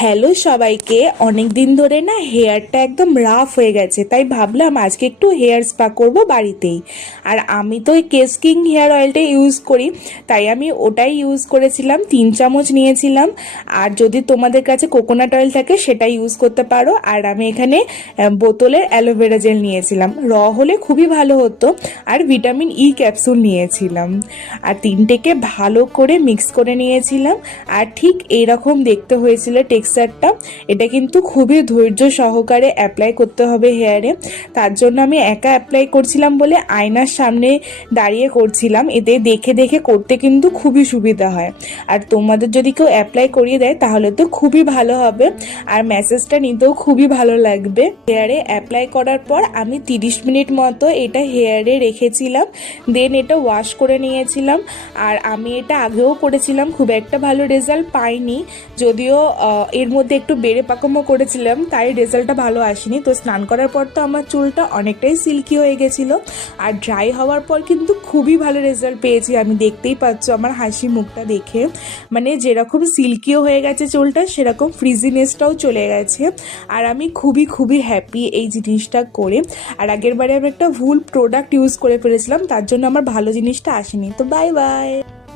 Hello সবাইকে। অনেক দিন ধরে না হেয়ারটা একদম রাফ হয়ে গেছে, তাই ভাবলাম আজকে একটু হেয়ার স্পা করব বাড়িতেই। আর আমি তো কেস কিং হেয়ার অয়েলটা ইউজ করি, তাই আমি ওটাই ইউজ করেছিলাম। 3 চামচ নিয়েছিলাম। আর যদি তোমাদের কাছে কোকোনাট অয়েল থাকে সেটা ইউজ করতে পারো। আর আমি এখানে বোতলের অ্যালোভেরা জেল নিয়েছিলাম, হলে খুবই ভালো হতো। আর ভিটামিন ই ক্যাপসুল নিয়েছিলাম। আর তিনটেকে ভালো করে মিক্স করে নিয়েছিলাম। আর ঠিক এইরকম দেখতে হয়েছিল টেক্সচারটা। এটা কিন্তু খুবই ধৈর্য সহকারে অ্যাপ্লাই করতে হবে হেয়ারে। তার জন্য আমি একা অ্যাপ্লাই করছিলাম বলে আয়নার সামনে দাঁড়িয়ে করছিলাম। এতে দেখে দেখে করতে কিন্তু খুবই সুবিধা হয়। আর তোমাদের যদি কেউ অ্যাপ্লাই করিয়ে দেয় তাহলে তো খুবই ভালো হবে। আর ম্যাসেজটা নিতেও খুবই ভালো লাগবে। হেয়ারে অ্যাপ্লাই করার পর আমি 30 মিনিট মতো এটা হেয়ারে রেখেছিলাম। দেন এটা ওয়াশ করে নিয়েছিলাম। আর আমি এটা আগেও করেছিলাম, খুব একটা ভালো রেজাল্ট পাইনি। যদিও এর মধ্যে একটু বেড়ে পাকামো করেছিলাম, তাই রেজাল্টটা ভালো আসেনি। তো স্নান করার পর তো আমার চুলটা অনেকটাই সিল্কি হয়ে গেছিল। আর ড্রাই হওয়ার পর কিন্তু খুবই ভালো রেজাল্ট পেয়েছি। আমি দেখতেই পাচ্ছ আমার হাসি মুখটা দেখে, মানে যেরকম সিল্কিও হয়ে গেছে চুলটা, সেরকম ফ্রিজিনেসটাও চলে গেছে। আর আমি খুবই খুবই হ্যাপি এই জিনিসটা করে। আর আগের বারে আমি একটা ভুল প্রোডাক্ট ইউজ করে ফেলেছিলাম, তার জন্য আমার ভালো জিনিসটা আসেনি। তো বাই বাই।